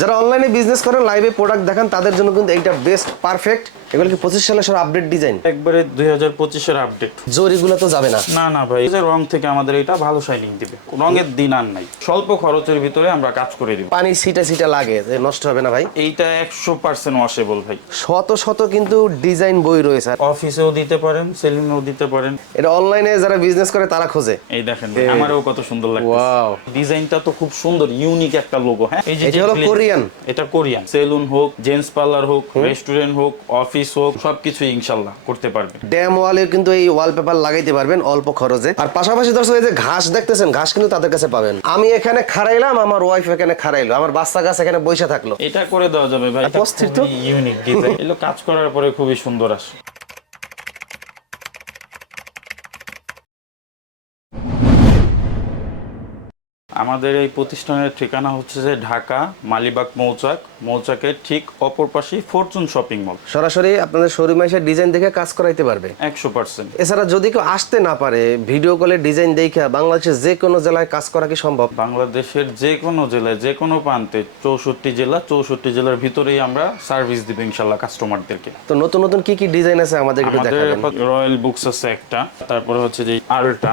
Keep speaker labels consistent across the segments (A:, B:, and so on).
A: যারা অনলাইনে বিজনেস করেন লাইভে প্রোডাক্ট দেখান তাদের জন্য কিন্তু এইটা বেস্ট পারফেক্ট এগুলো কি পঁচিশ সালের সব আপডেট ডিজাইন
B: একবারে দুই হাজার পঁচিশের আপডেট
A: জরিগুলো তো যাবে না।
B: না না ভাই যে রং থেকে আমাদের এটা ভালো শাইনিং দিবে। রঙের দিন আর নাই। স্বল্প খরচের ভিতরে আমরা কাজ করে দিব।
A: পানি সিটা সিটা লাগে যে নষ্ট হবে না ভাই।
B: এইটা একশো পার্সেন্ট ওয়াশেবল ভাই।
A: শত শত কিন্তু ডিজাইন বই রয়েছে।
B: অফিসেও দিতে পারেন সেলুনেও দিতে পারেন।
A: এটা অনলাইনে যারা বিজনেস করে তারা খোঁজে।
B: এই দেখেন আমারও কত সুন্দর লাগে
A: ওয়াও
B: ডিজাইনটা তো খুব সুন্দর ইউনিক একটা লোগো হ্যাঁ? এই
A: এটা হলো কোরিয়ান
B: এটা কোরিয়ান সেলুন হোক জেন্টস পার্লার হোক রেস্টুরেন্ট হোক অফিস হোক সবকিছু ইনশাল্লাহ করতে পারবেন।
A: ড্যাম ওয়ালে কিন্তু এই ওয়ালপেপার লাগাইতে পারবেন অল্প খরচে। আর পাশাপাশি দর্শক এই যে ঘাস দেখতেছেন ঘাস কিন্তু তাদের কাছে পাবেন। আমি এখানে খাড়াইলাম আমার ওয়াইফ এখানে খাড়াইলো আমার বাচ্চা গাছ এখানে বসে থাকল।
B: এটা করে দেওয়া যাবে ভাই
A: অস্থির তো?
B: ইউনিক এগুলো কাজ করার পরে খুবই সুন্দর আসে। আমাদের এই প্রতিষ্ঠানের ঠিকানা হচ্ছে যে ঢাকা মালিবাগ মৌচাক। মৌচাকের ঠিক অপর পাশেই ফরচুন শপিং মল।
A: সরাসরি আপনাদের শোরুমে এসে ডিজাইন দেখে কাজ করাইতে পারবে।
B: একশো পার্সেন্ট।
A: এছাড়া যদি কেউ আসতে না পারে ভিডিও কলে ডিজাইন দেখে বাংলাদেশের যে কোনো জেলায় কাজ করা কি সম্ভব?
B: বাংলাদেশের যে কোনো জেলায় যে কোনো প্রান্তে চৌষট্টি জেলা চৌষট্টি জেলার ভিতরেই আমরা সার্ভিস দিব ইনশাল্লাহ কাস্টমারদেরকে।
A: তো নতুন নতুন কি কি ডিজাইন আছে আমাদের
B: রয়্যাল বুকস আছে একটা তারপরে হচ্ছে যে আলটা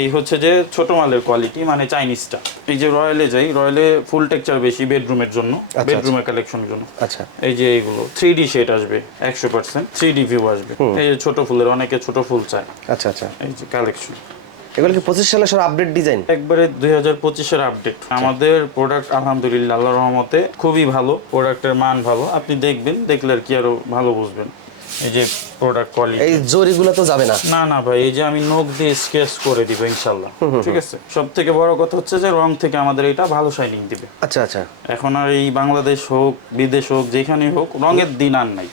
B: এই হচ্ছে যে ছোট মালের কোয়ালিটি মানে চাইনিজটা এই যে রয়্যালে যাই রয়্যালে ফুল টেক্সচার বেশি বেডরুমের জন্য বেডরুমের কালেকশনের জন্য।
A: আচ্ছা।
B: এই যে এইগুলো থ্রি ডি শেড আসবে একশো পার্সেন্ট থ্রি ডি ভিউ আসবে। এই যে ছোট ফুলের অনেকে ছোট ফুল চায়।
A: আচ্ছা আচ্ছা।
B: এই যে কালেকশন
A: এগুলো কি পঁচিশ সালের সব আপডেট ডিজাইন
B: একবারে দুই হাজার পঁচিশের আপডেট আমাদের প্রোডাক্ট আলহামদুলিল্লাহ আল্লাহ রহমতে খুবই ভালো প্রোডাক্টের মান ভালো। আপনি দেখবেন দেখলে আর কি আরও ভালো বুঝবেন। এই যে প্রোডাক্ট কোয়ালিটি
A: এই জরিগুলো তো যাবে না।
B: না না ভাই এই যে আমি নখ দিয়ে স্কেচ করে দিব ইনশাল্লাহ ঠিক আছে? বড় কথা হচ্ছে যে রং থেকে আমাদের এটা ভালো শাইনিং দিবে।
A: আচ্ছা আচ্ছা।
B: এখন আর এই বাংলাদেশ হোক বিদেশ হোক যেখানেই হোক রঙের দিন আর নাই।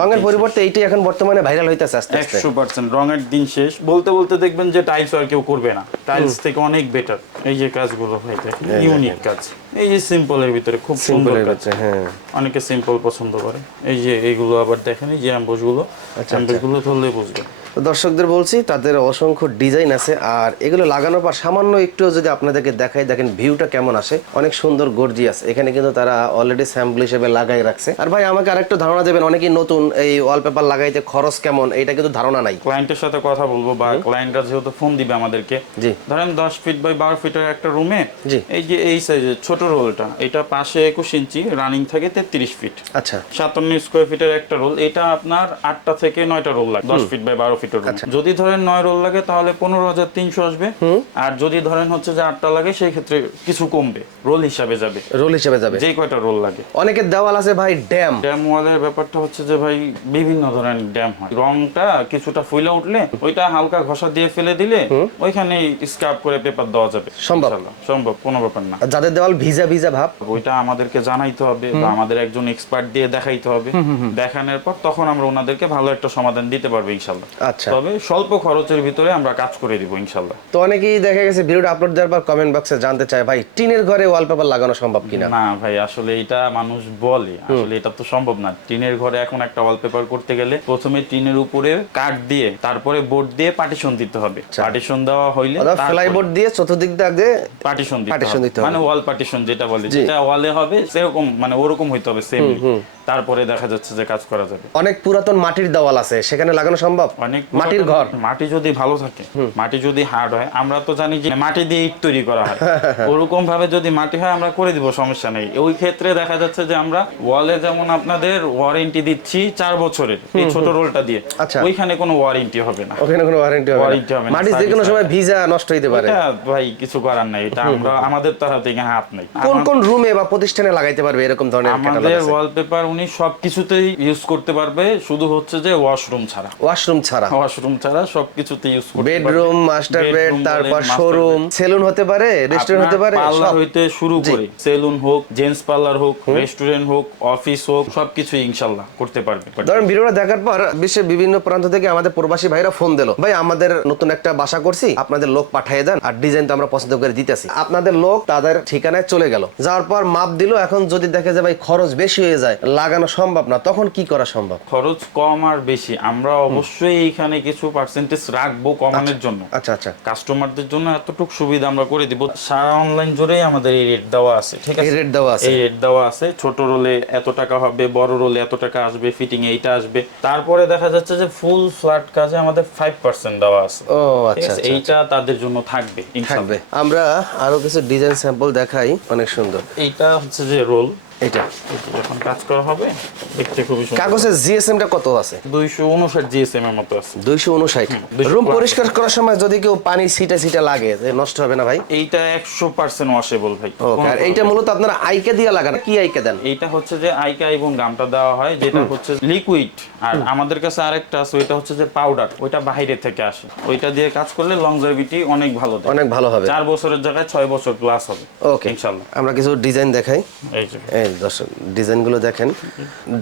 A: রঙের পরিবর্তে এইটাই এখন বর্তমানে ভাইরাল হইতেছে আস্তে আস্তে।
B: একশো পার্সেন্ট রঙের দিন শেষ। বলতে বলতে দেখবেন যে টাইলস আর কেউ করবে না। টাইলস থেকে অনেক বেটার এই যে কাজগুলো হয় দেখেন ইউনিক কাজ। এই যে সিম্পলের ভিতরে খুব সুন্দর
A: হ্যাঁ।
B: অনেকে সিম্পল পছন্দ করে। এই যে এইগুলো আবার দেখেন এই যে অ্যাম্বুসগুলো
A: আচ্ছা,
B: অ্যাম্বুসগুলো ধরলে বুঝবেন।
A: দর্শকদের বলছি তাদের অসংখ্য ডিজাইন আছে আর এগুলো লাগানোর পর সামান্য একটু যদি আপনাদেরকে দেখাই দেখেন ভিউটা কেমন আসে। অনেক সুন্দর গর্জিয়াস এখানে কিন্তু তারা অলরেডি স্যাম্পল হিসেবে লাগাই রাখছে। আর ভাই আমাকে আরেকটু ধারণা দেবেন অনেকেই নতুন এই ওয়ালপেপার লাগাইতে খরচ কেমন? এটা কিন্তু ধারণা নাই।
B: ক্লায়েন্টের সাথে কথা বলব বা ক্লায়েন্টরা যেহেতু ফোন দিবে আমাদেরকে।
A: জি।
B: ধরেন দশ ফিট বাই বারো ফিটের একটা রুমে
A: জি।
B: এই যে এই সাইজের ছোট রোলটা এটা পাশে একুশ ইঞ্চি রানিং থাকে তেত্রিশ ফিট
A: আচ্ছা।
B: সাতান্ন স্কোয়ার ফিটের একটা রোল এটা আপনার আটটা থেকে নয়টা রোল লাগে দশ ফিট বাই বারো ফিটের
A: আচ্ছা।
B: যদি ধরেন নয় রোল লাগে তাহলে পনেরো হাজার তিনশো আসবে। আর যদি ধরেন হচ্ছে যে আটটা লাগে সেই ক্ষেত্রে কিছু কমবে রোল হিসাবে যাবে।
A: রোল হিসেবে যাবে।
B: যে কয়টা রোল লাগে।
A: অনেকের দেওয়াল আছে ভাই ড্যাম
B: ড্যাম ওয়ালের ব্যাপারটা হচ্ছে যে ভাই বিভিন্ন ধরনের ড্যাম হয়। রংটা কিছুটা ফুলে উঠলে ওইটা হালকা ঘষা দিয়ে ফেলে দিলে ওইখানে স্ক্রাব করে পেপার দেওয়া যাবে।
A: সম্ভব।
B: সম্ভব কোনো ব্যাপার না।
A: যাদের দেওয়াল ভিজা ভিজা ভাব।
B: ওইটা আমাদেরকে জানাইতে হবে বা আমাদের একজন এক্সপার্ট দিয়ে দেখাইতে হবে। দেখানোর পর তখন আমরা ওনাদেরকে ভালো একটা সমাধান দিতে পারব ইনশাল্লাহ।
A: আচ্ছা।
B: তবে স্বল্প খরচের ভিতরে আমরা কাজ করে দিব ইনশাল্লাহ।
A: তো অনেকেই দেখা গেছে ভিডিওটা আপলোড দেওয়ার পর কমেন্ট বক্সে জানতে চায় ভাই টিনের ঘরে ওয়ালপেপার লাগানো সম্ভব কিনা?
B: না ভাই আসলে এটা মানুষ বলে। আসলে এটা তো সম্ভব না। টিনের ঘরে এখন একটা ওয়ালপেপার করতে গেলে প্রথমে টিনের উপরে কাঠ দিয়ে তারপরে বোর্ড দিয়ে পার্টিশন দিতে হবে। পার্টিশন দেওয়া হইলে
A: ফ্লাইবোর্ড দিয়ে চতুর্দিক দিয়ে
B: পার্টিশন
A: দিতে
B: মানে ওয়াল পার্টিশন যেটা বলে যেটা ওয়ালে হবে সেরকম মানে ওরকম হইতে হবে সেম তারপরে দেখা যাচ্ছে যে কাজ করা যাবে।
A: অনেক পুরাতন মাটির দেওয়াল আছে সেখানে লাগানো সম্ভব?
B: অনেক
A: মাটির ঘর?
B: মাটি যদি ভালো থাকে মাটি যদি হার্ড হয় আমরা তো জানি যে মাটি দিয়ে ইট তৈরি করা হয়। ওরকম ভাবে যদি মাটি হয় আমরা করে দিব সমস্যা নেই। ওই ক্ষেত্রে দেখা যাচ্ছে যে আমরা ওয়ালে যেমন আপনাদের ওয়ারেন্টি দিচ্ছি চার বছরের এই ছোট রোলটা দিয়ে
A: আচ্ছা।
B: ওইখানে কোনো ওয়ারেন্টি হবে না।
A: ওখানে কোনো ওয়ারেন্টি হবে
B: Warranty হবে
A: না মাটি যে কোনো সময় ভিজা নষ্ট হইতে পারে।
B: ভাই কিছু করার নাই এটা আমরা আমাদের তরফ থেকে হাত নাই।
A: কোন কোন রুমে বা প্রতিষ্ঠানে লাগাইতে পারবে এরকম ধরনের
B: আমাদের ওয়ালপেপার উনি সবকিছুতেই ইউজ করতে পারবে শুধু হচ্ছে যে ওয়াশরুম ছাড়া।
A: ওয়াশরুম ছাড়া।
B: ওয়াশরুম ছাড়া সবকিছুতে ইউজ করতে পারবে।
A: বেডরুম মাস্টার বেড তারপর শোরুম সেলুন হতে পারে রেস্টুরেন্ট হতে পারে
B: পার্লার হইতে শুরু করে সেলুন হোক জেন্টস পার্লার হোক রেস্টুরেন্ট হোক অফিস হোক সবকিছু ইনশাল্লাহ করতে পারবে।
A: ধরেন ভিডিওটা দেখার পর বিশ্বের বিভিন্ন প্রান্ত থেকে আমাদের প্রবাসী ভাইরা ফোন দিল ভাই আমাদের নতুন একটা বাসা করছি আপনাদের লোক পাঠিয়ে দেন আর ডিজাইন তো আমরা পছন্দ করে দিতেছি। আপনাদের লোক তাদের ঠিকানায় চলে গেল। যাওয়ার পর মাপ দিল এখন যদি দেখে যে ভাই খরচ বেশি হয়ে যায় লাগানো সম্ভব না তখন কি করা সম্ভব?
B: খরচ কম আর বেশি। আমরা অবশ্যই এইখানে কিছু পার্সেন্টেজ রাখব কমানোর জন্য।
A: আচ্ছা আচ্ছা।
B: কাস্টমারদের জন্য এতটুকু সুবিধা আমরা করে দিব। সারা অনলাইন জুড়েই আমাদের এই রেট দেওয়া আছে ঠিক
A: এই
B: আছে
A: রেট দেওয়া আছে।
B: এই রেট দেওয়া আছে। ছোট রোলে এত টাকা হবে বড় রোলে এত টাকা আসবে ফিটিং এইটা আসবে। তারপরে দেখা যাচ্ছে যে ফুল ফ্ল্যাট কাজে আমাদের ফাইভ পার্সেন্ট দেওয়া আছে।
A: ও আচ্ছা আচ্ছা
B: এইটা তাদের জন্য থাকবে ইনশাল্লাহ
A: থাকবে আমরা আরও কিছু ডিজাইন স্যাম্পল দেখাই অনেক সুন্দর।
B: এইটা হচ্ছে যে রোল
A: এটা
B: যখন কাজ করা হবে দেখতে খুবই সুন্দর।
A: কাগজের জিএসএম টা কত আছে?
B: দুইশো উনষাট জিএসএম এর মতো আছে। 259
A: রুম পরিষ্কার করার সময় যদি কেউ পানি সিটা সিটা লাগে যে নষ্ট হবে না ভাই?
B: এইটা একশো পার্সেন্ট ওয়াশেবল ভাই।
A: আর এইটা মূলত আপনারা আইকে দিয়ে লাগান কি আইকে দেন?
B: এইটা হচ্ছে যে আইকা এবং গামটা দেওয়া হয় যেটা হচ্ছে লিকুইড আর আমাদের কাছে আরেকটা আছে ওইটা হচ্ছে যে পাউডার ওইটা বাইরে থেকে আসে। ওইটা দিয়ে কাজ করলে লংজারভিটি অনেক ভালো দেয়।
A: অনেক ভালো হবে।
B: চার বছরের জায়গায় ছয় বছর প্লাস হবে
A: ওকে
B: ইনশাল্লাহ।
A: আমরা কিছু ডিজাইন দেখাই।
B: এই
A: এই দর্শক ডিজাইনগুলো দেখেন।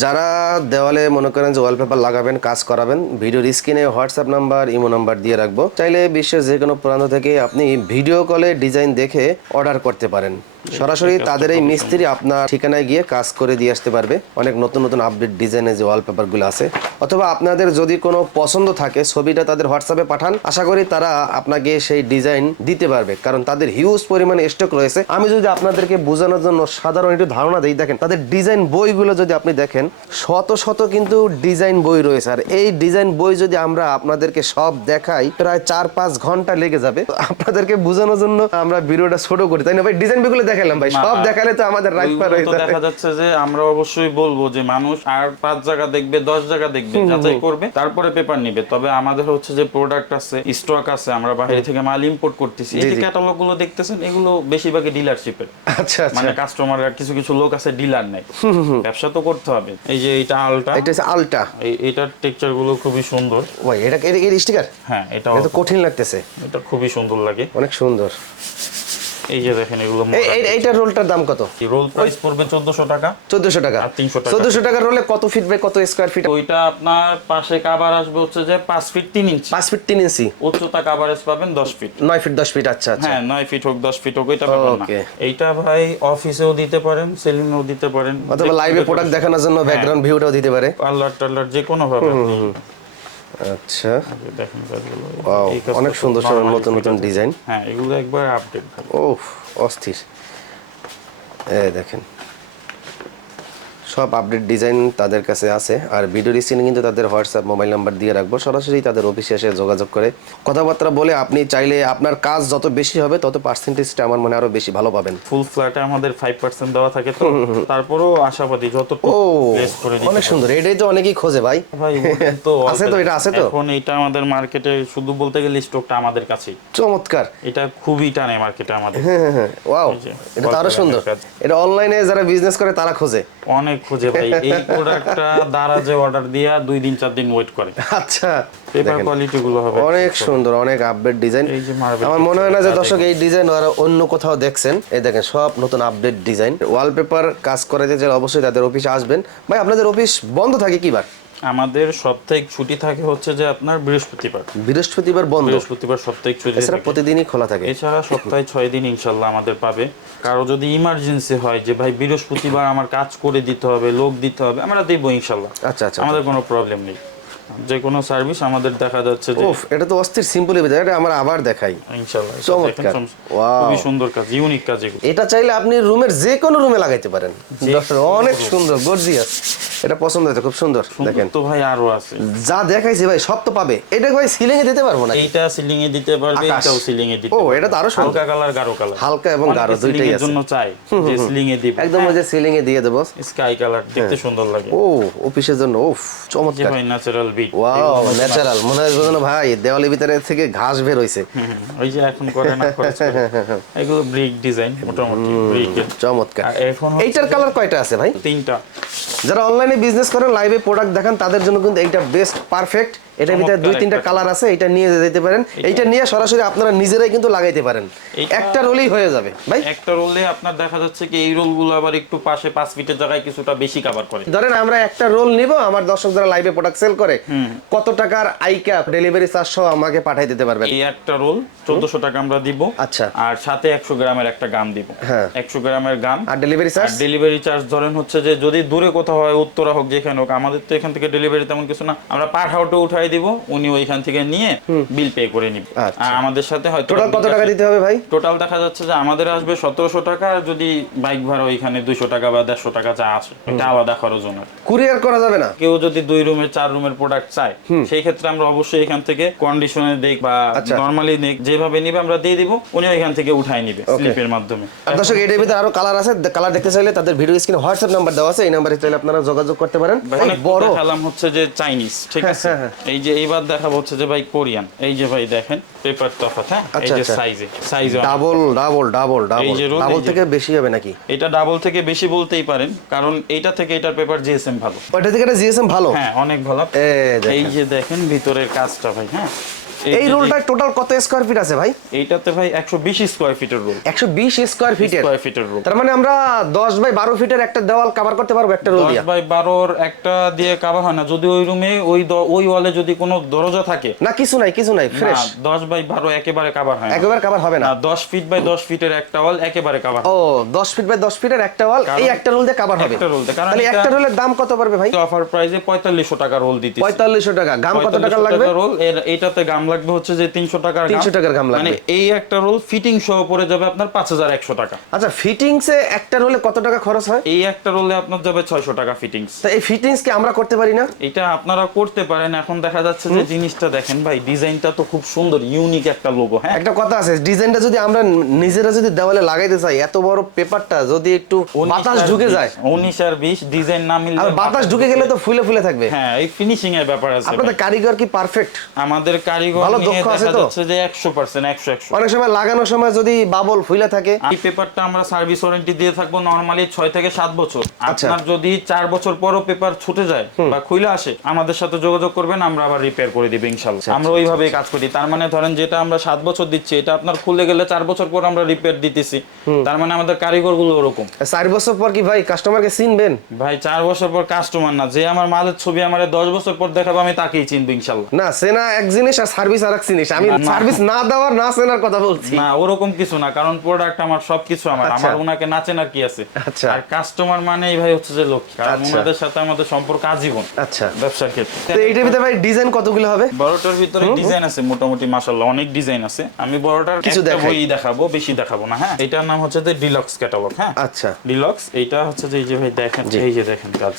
A: যারা দেওয়ালে মনে করেন যে ওয়ালপেপার লাগাবেন কাজ করাবেন ভিডিওর স্ক্রিনে হোয়াটসঅ্যাপ নাম্বার ইমো নাম্বার দিয়ে রাখব। চাইলে বিশ্বের যে কোনো প্রান্ত থেকে আপনি ভিডিও কলে ডিজাইন দেখে অর্ডার করতে পারেন। সরাসরি তাদের এই মিস্ত্রি আপনার ঠিকানায় গিয়ে কাজ করে দিয়ে আসতে পারবে। অনেক নতুন নতুন আপডেট ডিজাইনের যে ওয়ালপেপারগুলো আছে। অথবা আপনাদের যদি কোনো পছন্দ থাকে ছবিটা তাদের হোয়াটসঅ্যাপে পাঠান। আশা করি তারা আপনাকে সেই ডিজাইন দিতে পারবে। কারণ তাদের হিউজ পরিমাণে স্টক রয়েছে। আমি যদি আপনাদেরকে বোঝানোর জন্য সাধারণ একটু ধারণা দিই দেখেন তাদের ডিজাইন বইগুলো যদি আপনি দেখেন শত শত কিন্তু ডিজাইন বই রয়েছে। আর এই ডিজাইন বই যদি আমরা আপনাদেরকে সব দেখাই প্রায় চার পাঁচ ঘণ্টা লেগে যাবে। আপনাদেরকে বোঝানোর জন্য আমরা ভিডিওটা ছোট করি। তাই না ভাই? ডিজাইন বইগুলো দেখালাম ভাই। সব দেখালে তো আমাদের রাগ পার হয়ে যাবে।
B: দেখা যাচ্ছে যে আমরা অবশ্যই বলব যে মানুষ আর পাঁচ জায়গা দেখবে দশ জায়গা দেখবে যাচাই করবে তারপরে পেপার নিবে। তবে আমাদের হচ্ছে যে প্রোডাক্ট আছে স্টক আছে আমরা বাইরে থেকে মাল ইম্পোর্ট করতেছি। এই যে ক্যাটালগগুলো দেখতেছেন এগুলো বেশিরভাগই ডিলারশিপের
A: আচ্ছা আচ্ছা।
B: মানে কাস্টমার কিছু কিছু লোক আছে ডিলার নেই। ব্যবসা তো করতে হবে। এই যে এটা আলটা
A: এটা হচ্ছে আলটা।
B: এটার টেক্সচারগুলো খুবই সুন্দর।
A: ওই এটা এর- স্টিকার
B: হ্যাঁ এটা
A: এটা তো কঠিন লাগতেছে।
B: এটা খুবই সুন্দর লাগে।
A: অনেক সুন্দর।
B: এই যে দেখেন এগুলো
A: এইটার রোলটার দাম কত?
B: রোল প্রাইস পড়বে টাকা।
A: টাকা।
B: আর 300 টাকা।
A: টাকার রোলে কত ফিট বাই কত স্কোয়ার ফিট
B: ওইটা আপনার পাশে আসবে হচ্ছে যে ফিট ইঞ্চি
A: ফিট ইঞ্চি
B: উচ্চতা কাভারেজ পাবেন দশ ফিট
A: নয় ফিট দশ ফিট আচ্ছা আচ্ছা।
B: হ্যাঁ নয় ফিট হোক দশ ফিট হোক ওইটা ব্যাপার না।
A: Okay.
B: এইটা ভাই অফিসেও দিতে পারেন সেলিংও দিতে পারেন
A: অথবা লাইভে প্রোডাক্ট দেখানোর জন্য ব্যাকগ্রাউন্ড ভিউটাও দিতে পারে।
B: পার্লার টার্লার যে কোনো ভাবে
A: আচ্ছা।
B: দেখেন কাজগুলো।
A: অনেক সুন্দর সুন্দর নতুন নতুন ডিজাইন।
B: হ্যাঁ এগুলো একবার আপডেট
A: ও অস্থির। এই দেখেন সব আপডেট ডিজাইন তাদের কাছে আছে। আর ভিডিও স্ক্রিনে কিন্তু তাদের হোয়াটসঅ্যাপ মোবাইল নাম্বার দিয়ে রাখব। সরাসরি তাদের অফিসে এসে যোগাযোগ করে কথাবার্তা বলে আপনি চাইলে আপনার কাজ যত বেশি হবে তত পার্সেন্টেজটা আমার মনে হয় আরও বেশি ভালো পাবেন।
B: ফুল ফ্ল্যাটে আমাদের ফাইভ পার্সেন্ট দেওয়া থাকে তো। তারপরেও আশাবাদী যত
A: ও অনেক সুন্দর। এটাই তো অনেকেই খোঁজে ভাই।
B: ভাই তো
A: আছে তো, এটা আছে তো?
B: এখন এটা আমাদের মার্কেটে শুধু বলতে গেলে স্টকটা আমাদের কাছেই।
A: চমৎকার।
B: এটা খুবই টানে মার্কেটে আমাদের।
A: হ্যাঁ হ্যাঁ হ্যাঁ। ওয়াও
B: এই
A: এটা তো
B: আরও
A: সুন্দর। এটা অনলাইনে যারা বিজনেস করে তারা খোঁজে।
B: অনেক খুঁজে ভাই এই প্রোডাক্টটা দারাজে অর্ডার দিয়া দুই দিন চার দিন ওয়েট করে।
A: আচ্ছা।
B: পেপার কোয়ালিটি গুলো হবে।
A: অনেক সুন্দর অনেক আপডেট ডিজাইন আমার মনে হয় না যে দর্শক এই ডিজাইন আর অন্য কোথাও দেখছেন। এই দেখেন সব নতুন আপডেট ডিজাইন ওয়ালপেপার কাজ করাতে চাইলে অবশ্যই তাদের অফিস আসবেন। ভাই আপনাদের অফিস বন্ধ থাকে কি বার?
B: আমাদের সাপ্তাহিক ছুটি থাকে হচ্ছে যে আপনার বৃহস্পতিবার।
A: বৃহস্পতিবার বন্ধ।
B: বৃহস্পতিবার সাপ্তাহিক ছুটি
A: এছাড়া প্রতিদিনই খোলা থাকে।
B: এছাড়া সপ্তাহে ছয় দিন ইনশাল্লাহ আমাদের পাবে। কারও যদি ইমার্জেন্সি হয় যে ভাই বৃহস্পতিবার আমার কাজ করে দিতে হবে লোক দিতে হবে আমরা দেবো ইনশাল্লাহ।
A: আচ্ছা আচ্ছা
B: আমাদের কোনো প্রবলেম নেই। যে কোনো সার্ভিস আমাদের দেখা যাচ্ছে যে
A: ওফ এটা তো অস্থির সিম্পল এটা আমার আবার দেখাই।
B: ইনশাল্লাহ
A: চমৎকার।
B: সম- খুবই সুন্দর কাজ ইউনিক কাজ এগুলো।
A: এটা চাইলে আপনি রুমের যে কোনো রুমে লাগাইতে পারেন। অনেক সুন্দর গর্জিয়াস এটা পছন্দ হয়েছে খুব সুন্দর দেখেন।
B: তো ভাই আরও আছে।
A: যা দেখাইছে ভাই সব তো পাবে। এটা ভাই সিলিং এ দিতে পারব না
B: এইটা সিলিং এ দিতে পারবে এটাও সিলিং এ দিতে
A: ও এটা তো আরও সুন্দর।
B: হালকা কালার গাঢ় কালার
A: হালকা এবং গাঢ় দুইটাই আছে।
B: জন্য চাই যে সিলিং এ দিব।
A: একদম ওই যে সিলিং এ দিয়ে দেবো।
B: স্কাই কালার দেখতে সুন্দর লাগে।
A: ও অফিসের জন্য
B: যে
A: চমৎকার।
B: ভাই ন্যাচারাল বিট
A: ওয়াও ন্যাচারাল মনে হয় যেন ভাই দেওয়ালের ভিতরে থেকে ঘাস বের হইছে।
B: ওই যে এখন করে না খরচ। এগুলো ব্রিক ডিজাইন মোটামুটি ব্রিকের
A: চমৎকার।
B: এখন
A: এইটার কালার কয়টা আছে ভাই?
B: তিনটা।
A: যারা অনলাইনে বিজনেস করেন লাইভে প্রোডাক্ট দেখান তাদের জন্য কিন্তু এইটা বেস্ট পারফেক্ট এটার ভিতরে দুই তিনটা কালার আছে এটা নিয়ে যেতে পারেন। এইটা নিয়ে সরাসরি আপনারা নিজেরাই কিন্তু লাগাইতে পারেন। একটা রোলেই হয়ে যাবে ভাই।
B: একটা রোলে আপনার দেখা যাচ্ছে কি এই রোলগুলো আবার একটু পাশে পাঁচ ফিটের জায়গায় কিছুটা বেশি কাভার করে।
A: ধরেন আমরা একটা রোল নিব আমার দর্শক যারা লাইভে প্রোডাক্ট সেল করে কত টাকার আইকা ডেলিভারি চার্জ সহ আমাকে পাঠিয়ে দিতে পারবেন?
B: এই একটা রোল চোদ্দশো টাকা আমরা দিব।
A: আচ্ছা।
B: আর সাথে একশো গ্রামের একটা গাম দিব।
A: হ্যাঁ।
B: একশো গ্রামের গাম
A: আর ডেলিভারি চার্জ
B: ডেলিভারি চার্জ ধরেন হচ্ছে যে যদি দূরে কোথাও হয় উত্তরা হোক যেখানে হোক আমাদের তো এখান থেকে ডেলিভারি তেমন কিছু না। আমরা পার হাউটে উঠাই দিব উনি ওইখান থেকে নিয়ে বিল পে করে নিবে।
A: আচ্ছা।
B: আর আমাদের সাথে হয়তো
A: টোটাল কত টাকা দিতে হবে ভাই?
B: টোটাল দেখা যাচ্ছে যে আমাদের আসবে সতেরোশো টাকা আর যদি বাইক ভাড়া ওইখানে দুইশো টাকা বা দেড়শো টাকা যা আছে এটা আলাদা খরচ ওনার
A: কুরিয়ার করা যাবে না?
B: কেউ যদি দুই রুমের চার রুমের প্রোডাক্ট চায় সেই ক্ষেত্রে আমরা অবশ্যই এখান থেকে কন্ডিশনে দেখ বা
A: আচ্ছা।
B: নর্মালি নেক যেভাবে নিবে আমরা দিয়ে দিব উনি ওইখান থেকে উঠাই নিবে স্লিপের মাধ্যমে।
A: আর দর্শক এটার ভিতরে আরও কালার আছে কালার দেখতে চাইলে তাদের ভিডিও স্ক্রিনে হোয়াটসঅ্যাপ নাম্বার দেওয়া আছে এই নাম্বারে চাইলে আপনারা যোগাযোগ করতে পারেন।
B: অনেক
A: বড়।
B: দেখালাম হচ্ছে যে চাইনিজ ঠিক আছে?
A: হ্যাঁ, হ্যাঁ।
B: এই যে এইবার দেখাবো হচ্ছে যে ভাই কোরিয়ান। এই যে ভাই দেখেন পেপার তফাত হ্যাঁ? এই
A: আচ্ছা,
B: যে। সাইজে সাইজে
A: double double double double double থেকে বেশি হবে নাকি?
B: এটা ডাবল থেকে বেশি বলতেই পারেন কারণ এইটা থেকে এটার পেপার জিএসএম ভালো।
A: ওইটা থেকে এটা জিএসএম ভালো?
B: হ্যাঁ অনেক ভালো।
A: এই
B: যে দেখেন ভিতরের কাজটা ভাই হ্যাঁ?
A: এই রোলটা টোটাল কত স্কোয়ার ফিট আছে ভাই?
B: এইটাতে ভাই একশো বিশ স্কোয়ার ফিটের রোল
A: একশো বিশ স্কোয়ার ফিটের
B: স্কোয়ার ফিটের রোল
A: তার মানে আমরা দশ বাই বারো ফিটের একটা দেওয়াল কভার করতে পারব একটা রোল দিয়া।
B: বাই বারোর একটা দিয়ে কাবা হয় না। যদি ওই রুমে ওই ওই ওয়ালে যদি কোনো দরজা থাকে
A: না কিছু নাই কিছু নাই ফ্রেশ
B: না, দশ বাই বারো একেবারে কাবার হয় না।
A: একবার কভার হবে না।
B: না দশ ফিট বাই দশ ফিটের একটা ওয়াল একেবারে কাবার
A: ও দশ ফিট বাই দশ ফিটের একটা ওয়াল এই একটা রোল দিয়ে কভার হবে।
B: একটা roll দিয়ে, কারণ
A: তাহলে একটা রোলের দাম কত পড়বে ভাই?
B: অফার প্রাইসে পঁয়তাল্লিশশো টাকা রোল দিতে
A: পঁয়তাল্লিশশো টাকা। গাম কত টাকা লাগবে?
B: রোল এর এইটাতে গাম লাগবে হচ্ছে যে তিনশো টাকার
A: 300 টাকার গাম লাগবে।
B: মানে এই একটা রোল ফিটিং সহ পড়ে যাবে আপনার পাঁচ হাজার একশো টাকা।
A: আচ্ছা ফিটিংসে একটা রোলে কত টাকা খরচ হয়?
B: এই একটা রোলে আপনার যাবে ছয়শো টাকা ফিটিংস
A: তা এই ফিটিংস কি আমরা করতে পারি না?
B: এটা আপনারা করতে পারেন। এখন দেখা যাচ্ছে যে জিনিসটা দেখেন ভাই ডিজাইনটা তো খুব সুন্দর ইউনিক একটা লোগো হ্যাঁ?
A: একটা কথা আছে ডিজাইনটা যদি আমরা নিজেরা যদি দেওয়ালে লাগাইতে চাই এত বড় পেপারটা যদি একটু বাতাস ঢুকে যায়।
B: উনিশ আর বিশ ডিজাইন না মিললে
A: বাতাস ঢুকে গেলে তো ফুলে ফুলে থাকবে।
B: হ্যাঁ এই ফিনিশিং এর ব্যাপার আছে
A: আপনাদের কারিগর কি পারফেক্ট
B: আমাদের কারিগর
A: ভালো দক্ষ আছে তো?
B: যে একশো পার্সেন্ট একশো একশো।
A: অনেক সময় লাগানোর সময় যদি বাবল ফুলে থাকে।
B: এই পেপারটা আমরা সার্ভিস ওয়ারেন্টি দিয়ে থাকব নরমালি ছয় থেকে সাত বছর।
A: আচ্ছা।
B: আপনার যদি চার বছর পরও পেপার ছুটে যায় বা খুলে আসে আমাদের সাথে যোগাযোগ করবেন আমরা আবার রিপেয়ার করে দিবে ইনশাল্লাহ।
A: আচ্ছা,
B: আমরা ওইভাবেই কাজ করি। তার মানে ধরেন যেটা আমরা সাত বছর দিচ্ছি এটা আপনার খুলে গেলে চার বছর পর আমরা রিপেয়ার দিতেছি। তার মানে আমাদের কারিগরগুলো ওরকম
A: চার বছর পর কি ভাই কাস্টমারকে চিনবেন?
B: ভাই চার বছর পর কাস্টমার না। যে আমার মালের ছবি আমার দশ বছর পর দেখাবো আমি তাকেই চিনবো ইনশাল্লাহ।
A: না সেনা এক জিনিস আর সার্ভিস আর এক জিনিস আমি
B: না, না।
A: সার্ভিস না দেওয়ার না সেনার কথা বলছি।
B: না ওরকম কিছু না কারণ প্রোডাক্ট আমার সবকিছু আমার
A: আচ্ছা।
B: আমার ওনাকে নাচেন আর কি আছে?
A: আচ্ছা।
B: আর কাস্টমার মানে এই ভাই হচ্ছে যে লক্ষ্মী কারণ
A: আচ্ছা।
B: ওনাদের সাথে আমাদের সম্পর্ক আজীবন
A: আচ্ছা।
B: ব্যবসার ক্ষেত্রে।
A: তো এইটার ভিতরে ভাই ডিজাইন কতগুলো হবে?
B: বড়টার ভিতরে ডিজাইন আছে মোটামুটি মাশাআল্লাহ অনেক ডিজাইন আছে। আমি বড়টার
A: কিছু।
B: বই দেখাবো বেশি দেখাবো না হ্যাঁ? এটার নাম হচ্ছে যে ডিলক্স ক্যাটালগ হ্যাঁ?
A: আচ্ছা।
B: ডিলক্স এইটা হচ্ছে যে এই যে ভাই দেখেন এই যে দেখেন কাজ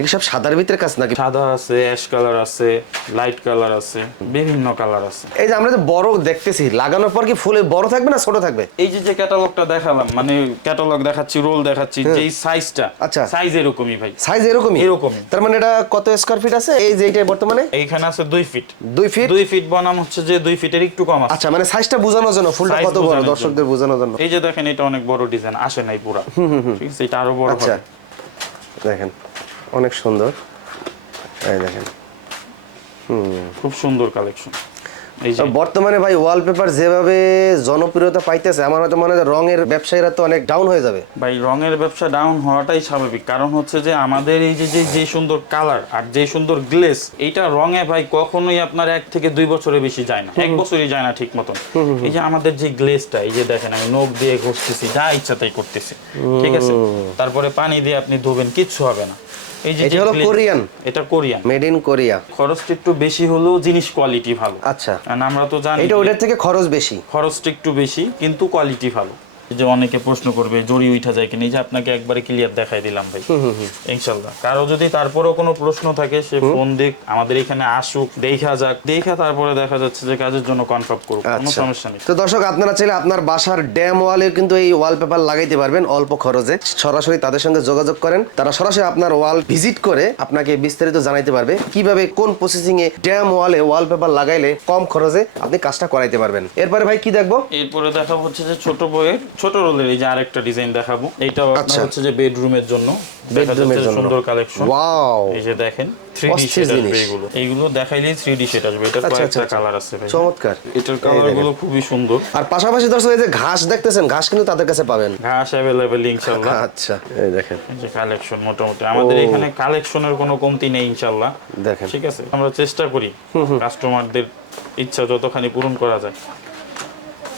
A: এই সব সাদার ভিতরে কাজ নাকি?
B: সাদা আছে অ্যাশ কালার আছে লাইট কালার আছে বিভিন্ন কালার আছে।
A: এই যে আমরা যে বড় দেখতেছি লাগানোর পর কি ফুলে বড় থাকবে না ছোট থাকবে?
B: এই যে যে ক্যাটালগটা দেখালাম মানে ক্যাটালগ দেখাচ্ছি রোল দেখাচ্ছি যেই সাইজটা
A: আচ্ছা।
B: সাইজ এরকমই ভাই।
A: সাইজ এরকমই?
B: এরকমই।
A: তার মানে এটা কত স্কোয়ার ফিট আছে? এই যে এইটা বর্তমানে?
B: এইখানে আছে দুই ফিট
A: দুই ফিট
B: দুই ফিট বনাম হচ্ছে যে দুই ফিটের একটু কম আছে।
A: আচ্ছা মানে সাইজটা বোঝানোর জন্য ফুলটা কত বড় দর্শকদের বোঝানোর জন্য।
B: এই যে দেখেন এটা অনেক বড় ডিজাইন আসে নাই পুরা। ঠিক আছে এটা আরও বড়
A: আচ্ছা। দেখেন। অনেক সুন্দর। এই দেখেন। হুম।
B: খুব সুন্দর কালেকশন
A: বর্তমানে ভাই ওয়ালপেপার যেভাবে জনপ্রিয়তা পাইতেছে আমার হয়তো মনে হয় রঙের ব্যবসায়ীরা তো অনেক ডাউন হয়ে যাবে।
B: ভাই রঙের ব্যবসা ডাউন হওয়াটাই স্বাভাবিক। কারণ হচ্ছে যে আমাদের এই যে যে যে সুন্দর কালার আর যে সুন্দর গ্লেস এইটা রঙে ভাই কখনোই আপনার এক থেকে দুই বছরের বেশি যায় না। এক বছরই যায় না ঠিক মতন। এই যে আমাদের যে গ্লেসটা এই যে দেখেন আমি নখ দিয়ে ঘষতেছি যা ইচ্ছা তাই করতেছি। ঠিক আছে? তারপরে পানি দিয়ে আপনি ধোবেন কিচ্ছু হবে না। এই যে
A: এটা হলো কোরিয়ান।
B: এটা কোরিয়ান।
A: মেড ইন কোরিয়া
B: খরচটা একটু বেশি হলেও জিনিস কোয়ালিটি ভালো।
A: আচ্ছা।
B: কারণ আমরা তো জানি
A: এটা
B: ওদের
A: ওটার থেকে খরচ বেশি।
B: খরচটা একটু বেশি কিন্তু কোয়ালিটি ভালো। যে অনেকে প্রশ্ন করবে জড়ি উঠা যায় কিনা এই যে আপনাকে একবারে ক্লিয়ার দেখাই দিলাম ভাই। ইনশাল্লাহ। কারও যদি তারপরেও কোনো প্রশ্ন থাকে সে ফোন দিক আমাদের এখানে আসুক দেখা যাক দেখা তারপরে দেখা যাচ্ছে যে কাজের জন্য কনফার্ম করুক কোনো
A: আচ্ছা।
B: সমস্যা নেই।
A: তো দর্শক আপনারা চাইলে আপনার বাসার ড্যাম ওয়ালে কিন্তু এই ওয়ালপেপার লাগাইতে পারবেন অল্প খরচে। সরাসরি তাদের সঙ্গে যোগাযোগ করেন। তারা সরাসরি আপনার ওয়াল ভিজিট করে আপনাকে বিস্তারিত জানাইতে পারবে। কীভাবে কোন প্রসেসিং এ ড্যাম ওয়ালে ওয়ালপেপার লাগাইলে কম খরচে আপনি কাজটা করাইতে পারবেন। এরপরে ভাই কি দেখব?
B: এরপরে দেখা হচ্ছে যে ছোট বইয়ের ছোট রোলের এই যে আরেকটা ডিজাইন দেখাবো।
A: আচ্ছা।
B: আপনার হচ্ছে যে বেডরুমের জন্য।
A: বেডরুমের জন্য।
B: সুন্দর কালেকশন
A: ওয়াও
B: এই যে দেখেন থ্রি ডি
A: অস্থির
B: শেড আসবে এগুলো। এইগুলো দেখাইলেই থ্রি ডি শেড আসবে। এটার
A: আচ্ছা,
B: কয়েকটা
A: আচ্ছা।
B: কালার আছে ভাই।
A: চমৎকার।
B: এটার কালার খুবই সুন্দর।
A: আর পাশাপাশি দর্শক এই যে ঘাস দেখতেছেন ঘাস কিন্তু তাদের কাছে পাবেন।
B: ঘাস অ্যাভেলেবেল ইনশাল্লাহ
A: আচ্ছা এই দেখেন।
B: যে কালেকশন মোটামুটি। আমাদের। এখানে কালেকশনের কোনো কমতি নেই ইনশাল্লাহ
A: দেখেন।
B: ঠিক আছে? আমরা চেষ্টা করি কাস্টমারদের ইচ্ছা যতখানি পূরণ করা যায়।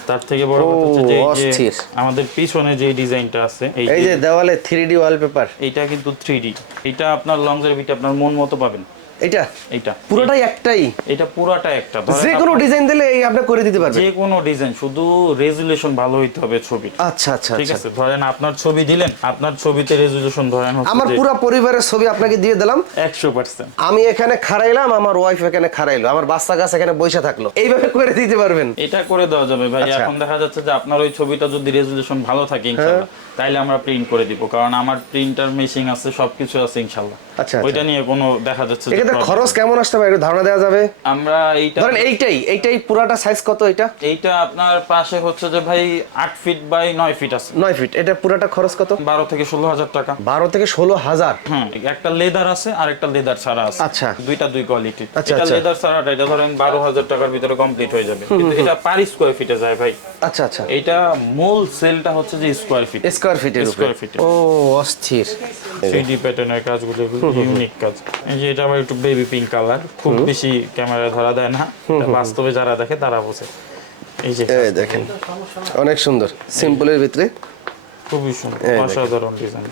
B: তার থেকে বড় কথা হচ্ছে যে
A: অস্থির।
B: আমাদের পিছনে যে ডিজাইনটা আছে এই যে
A: দেওয়ালে থ্রি ডি ওয়ালপেপার
B: এটা কিন্তু থ্রি ডি এটা আপনার লংজারভিটি আপনার মন মতো পাবেন।
A: এটা
B: এইটা।
A: পুরোটাই একটাই?
B: এটা পুরাটা একটা।
A: যে কোনো ডিজাইন দিলে এই আপনি করে দিতে পারবেন।
B: যে কোনো ডিজাইন শুধু রেজুলেশন ভালো হইতে হবে ছবি
A: আচ্ছা আচ্ছা
B: ঠিক
A: আচ্ছা।
B: আছে? ধরেন আপনার ছবি দিলেন আপনার ছবিতে রেজুলেশন ধরেন
A: আমার পুরো পরিবারের ছবি আপনাকে দিয়ে দিলাম।
B: একশো পার্সেন্ট
A: আমি এখানে খাড়াইলাম আমার ওয়াইফ এখানে খাড়াইলো আমার বাচ্চা গাছ এখানে বসে থাকল। এইভাবে করে দিতে পারবেন।
B: এটা করে দেওয়া যাবে ভাই।
A: আচ্ছা।
B: এখন দেখা যাচ্ছে যে আপনার ওই ছবিটা যদি রেজুলেশন ভালো থাকে ইনশাল্লাহ। তাইলে আমরা প্রিন্ট করে দিব কারণ আমার প্রিন্টার মেশিন আছে সবকিছু আছে ইনশাল্লাহ।
A: আচ্ছা,
B: ওইটা নিয়ে কোনো দেখা যাচ্ছে problem।
A: খরচ কেমন আসতে পারে? ধারণা দেওয়া যাবে?
B: আমরা এইটা
A: ধরেন এইটাই এইটাই পুরাটা সাইজ কত এটা?
B: এইটা আপনার পাশে হচ্ছে যে ভাই আট ফিট বাই নয় ফিট আছে।
A: নয় ফিট এটা পুরাটা খরচ কত?
B: বারো থেকে ষোলো হাজার টাকা।
A: বারো থেকে ষোলো হাজার।
B: হ্যাঁ একটা লেদার আছে আর একটা লেদার ছাড়া আছে।
A: আচ্ছা।
B: দুইটা দুই কোয়ালিটি
A: আচ্ছা,
B: এটা
A: আচ্ছা।
B: লেদার ছাড়াটা এটা ধরেন বারো হাজার টাকার ভিতরে কমপ্লিট হয়ে যাবে। কিন্তু এটা পার স্কোয়ার ফিটে যায় ভাই।
A: আচ্ছা আচ্ছা।
B: এটা মূল সেলটা হচ্ছে যে স্কোয়ার ফিট
A: স্কোয়ার ফিটের উপরে।
B: স্কোয়ার ফিটে
A: ও অস্থির।
B: থ্রিডি প্যাটার্নের কাজগুলো ইউনিক কাজ। এই যে এটা আমার একটু বেবি পিঙ্ক কালার খুব বেশি ক্যামেরা ধরা দেয় না। বাস্তবে যারা দেখে তারা বোঝে। এই যে
A: এই দেখেন। অনেক সুন্দর। সিম্পলের ভিতরে।
B: খুবই সুন্দর। অসাধারণ ডিজাইন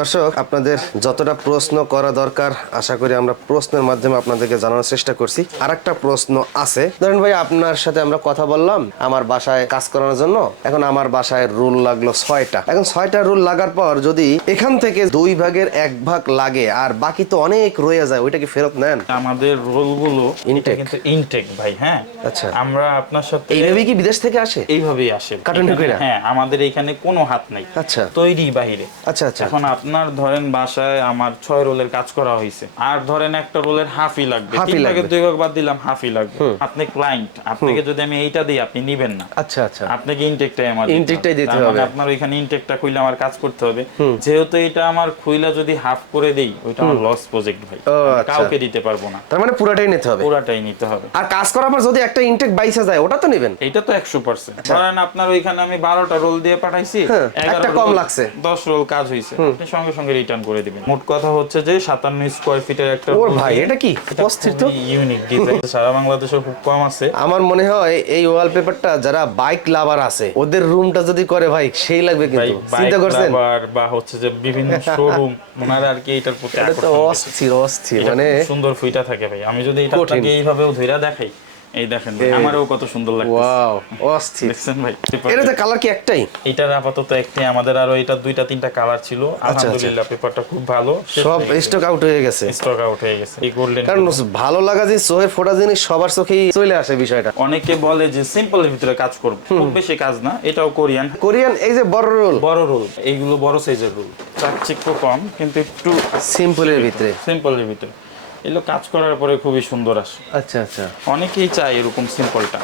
A: দর্শক আপনাদের যতটা প্রশ্ন করা দরকার আশা করি আমরা প্রশ্নের মাধ্যমে আপনাদেরকে জানানোর চেষ্টা করছি। আর একটা প্রশ্ন আছে। ধরেন ভাই আপনার সাথে আমরা কথা বললাম আমার বাসায় কাজ করানোর জন্য। এখন আমার বাসায় রুল লাগল ছয়টা। এখন ছয়টা রুল লাগার পর যদি এখান থেকে দুই ভাগের এক ভাগ লাগে আর বাকি তো অনেক রয়ে যায় ওইটা কি ফেরত নেন?
B: আমাদের রোলগুলো। কিন্তু ইনটেক ভাই হ্যাঁ?
A: আচ্ছা।
B: আমরা আপনার সাথে
A: এইভাবেই কি বিদেশ থেকে আসে?
B: এইভাবেই আসে।
A: কার্টুনে?
B: হ্যাঁ আমাদের এখানে কোনো হাত নাই।
A: আচ্ছা।
B: তৈরি বাহিরে।
A: আচ্ছা আচ্ছা।
B: এখন আপনার ধরেন বাসায় আমার ছয় রোলের কাজ করা হয়েছে আর ধরেন একটা রোলের হাফই লাগবে।
A: হাফই লাগবে।
B: দুই ভাগ বাদ দিলাম হাফই লাগবে। আপনি ক্লায়েন্ট আপনাকে যদি আমি এইটা দিই আপনি নিবেন না।
A: আচ্ছা আচ্ছা।
B: আপনাকে ইনটেকটাই আমার
A: Intake-টাই দিতে
B: মানে
A: হবে।
B: আপনার ওইখানে ইনটেকটা খুইলে আমার কাজ করতে হবে। যেহেতু এটা আমার খুইলা যদি হাফ করে দেই ওইটা আমার লস প্রজেক্ট ভাই।
A: আচ্ছা।
B: কাউকে দিতে পারব না।
A: তার মানে পুরাটাই নিতে হবে।
B: পুরাটাই নিতে হবে।
A: আর কাজ করার পর যদি একটা ইনটেক বাইসা যায় ওটা তো নেবেন?
B: এটা তো একশো পার্সেন্ট ধরেন আপনার ওইখানে আমি বারোটা রোল দিয়ে পাঠাইছি
A: হ্যাঁ,
B: 11
A: একটা কম লাগছে।
B: দশ রোল কাজ হয়েছে আপনি সঙ্গে সঙ্গে রিটার্ন করে দিবেন। মোট কথা হচ্ছে যে সাতান্ন স্কোয়ার ফিটের একটা
A: ওর ভাই এটা কি? অস্থির তো।
B: ইউনিক ডিজাইন সারা বাংলাদেশে খুব কম আছে।
A: আমার মনে হয় এই ওয়ালপেপারটা যারা বাইক লাভার আছে ওদের রুমটা যদি করে ভাই সেই লাগবে
B: ভাই
A: কিন্তু। চিন্তা করছেন?
B: বা হচ্ছে যে বিভিন্ন শোরুম ওনারা আর কি এটার প্রতি
A: এটা তো অস্থির অস্থির মানে
B: সুন্দর ফুইটা থাকে ভাই। আমি যদি এটা এইভাবেও ধইরা দেখাই এই দেখেন ভাই, আমারও কত সুন্দর লাগছে
A: ওয়াও অস্থির।
B: দেখছেন ভাই
A: এটা তো কালার কি একটাই?
B: এটার আপাতত একটি আমাদের আরও এটা দুইটা তিনটা কালার ছিল। আলহামদুলিল্লাহ পেপারটা খুব ভালো।
A: আচ্ছা, সব স্টক আউট হয়ে গেছে।
B: স্টক আউট হয়ে গেছে এই গোল্ডেন
A: কারণ ভালো লাগা যে চোখের ফোটা জিনিস সবার চোখেই চলে আসে বিষয়টা।
B: অনেকে বলে যে সিম্পলের ভিতরে কাজ করব। খুব বেশি কাজ না এটাও কোরিয়ান।
A: কোরিয়ান এই যে বড় রোল।
B: বড় রোল এইগুলো বড় সাইজের রোল। চাকচিক্য কম কিন্তু একটু
A: সিম্পলের ভিতরে।
B: সিম্পলের ভিতরে। এগুলো কাজ করার পরে খুবই সুন্দর আসে।
A: আচ্ছা আচ্ছা।
B: অনেকেই চায় এরকম সিম্পলটা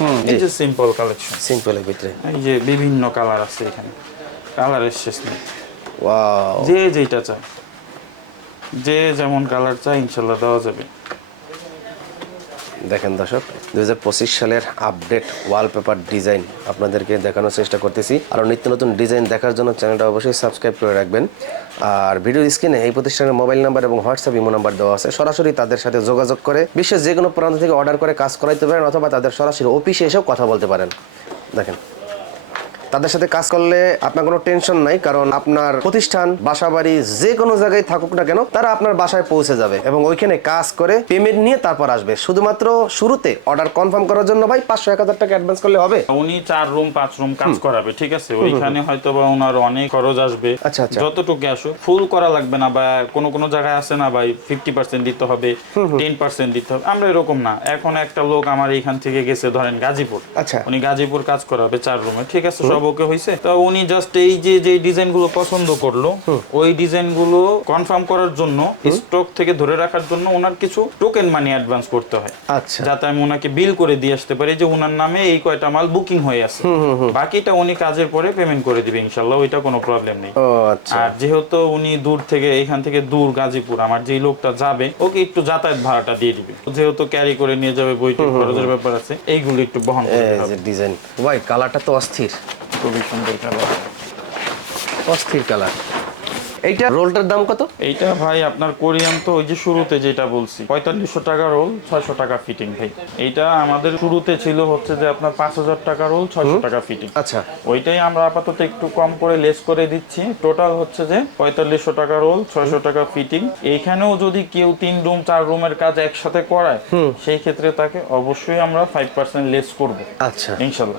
A: হুম
B: এই যে সিম্পল কালেকশন
A: সিম্পলের ভিতরে।
B: এই যে বিভিন্ন কালার আছে এখানে। কালারের শেষ নেই।
A: ওয়াও
B: যে যেটা চায়। যে যেমন কালার চায় ইনশাল্লাহ দেওয়া যাবে।
A: দেখেন দর্শক দু হাজার পঁচিশ সালের আপডেট ওয়ালপেপার ডিজাইন আপনাদেরকে দেখানোর চেষ্টা করতেছি। আরও নিত্য নতুন ডিজাইন দেখার জন্য চ্যানেলটা অবশ্যই সাবস্ক্রাইব করে রাখবেন। আর ভিডিও স্ক্রিনে এই প্রতিষ্ঠানের মোবাইল নাম্বার এবং হোয়াটসঅ্যাপ ইমো নাম্বার দেওয়া আছে। সরাসরি তাদের সাথে যোগাযোগ করে বিশ্বের যে কোনো প্রান্ত থেকে অর্ডার করে কাজ করাইতে পারেন অথবা তাদের সরাসরি অফিসে এসেও কথা বলতে পারেন। দেখেন তাদের সাথে কাজ করলে আপনার কোনো টেনশন নাই কারণ আপনার প্রতিষ্ঠান বাসা বাড়ি যে কোনো জায়গায় থাকুক না কেন তারা আপনার বাসায় পৌঁছে যাবে এবং ওইখানে কাজ করে পেমেন্ট নিয়ে তারপর আসবে। শুধুমাত্র শুরুতে অর্ডার কনফার্ম করার জন্য ভাই পাঁচশো এক হাজার টাকা অ্যাডভান্স করলে হবে।
B: উনি চার রুম পাঁচ রুম কাজ করাবে ঠিক আছে? ওইখানে হয়তো বা ওনার অনেক খরচ আসবে।
A: আচ্ছা, আচ্ছা।
B: যতটুকু আসুক ফুল করা লাগবে না বা কোনো কোনো জায়গায় আছে না ভাই ফিফটি পার্সেন্ট দিতে হবে টেন পার্সেন্ট দিতে হবে আমরা এরকম না। এখন একটা লোক আমার এইখান থেকে গেছে ধরেন গাজীপুর।
A: আচ্ছা।
B: উনি গাজীপুর কাজ করাবে চার রুমে ঠিক আছে? ওকে হয়েছে তো উনি জাস্ট এই যে যে ডিজাইনগুলো পছন্দ করল ওই ডিজাইনগুলো কনফার্ম করার জন্য স্টক থেকে ধরে রাখার জন্য ওনার কিছু টোকেন মানি অ্যাডভান্স করতে হয়।
A: আচ্ছা।
B: যাতে আমি ওনাকে বিল করে দিয়ে আসতে পারি যে ওনার নামে এই কয়টা মাল বুকিং হয়ে আছে। বাকিটা উনি কাজের পরে পেমেন্ট করে দিবে ইনশাল্লাহ ওইটা কোনো প্রবলেম নেই।
A: আচ্ছা।
B: আর যেহেতু উনি দূর থেকে এখান থেকে দূর গাজীপুর আমার যেই লোকটা যাবে ওকে একটু যাতায়াত ভাড়াটা দিয়ে দিবে। যেহেতু ক্যারি করে নিয়ে যাবে বইটি খরচের ব্যাপার আছে এইগুলো একটু বহন করে
A: ডিজাইন ভাই কালারটা তো অস্থির।
B: খুবই সুন্দর কালার
A: অস্থির কালার এইটা রোলটার দাম কত?
B: এইটা ভাই আপনার কোরিয়ান তো ওই যে শুরুতে যেটা বলছি পঁয়তাল্লিশশো টাকা রোল ছয়শো টাকা ফিটিং ভাই। এইটা আমাদের শুরুতে ছিল হচ্ছে যে আপনার পাঁচ হাজার টাকা রোল ছয়শো টাকা ফিটিং
A: আচ্ছা।
B: ওইটাই আমরা আপাতত একটু কম করে লেস করে দিচ্ছি। টোটাল হচ্ছে যে পঁয়তাল্লিশশো টাকা রোল ছয়শো টাকা ফিটিং এইখানেও যদি কেউ তিন রুম চার রুমের কাজ একসাথে করায় সেই ক্ষেত্রে তাকে অবশ্যই আমরা ফাইভ পার্সেন্ট লেস করব।
A: আচ্ছা।
B: ইনশাল্লাহ।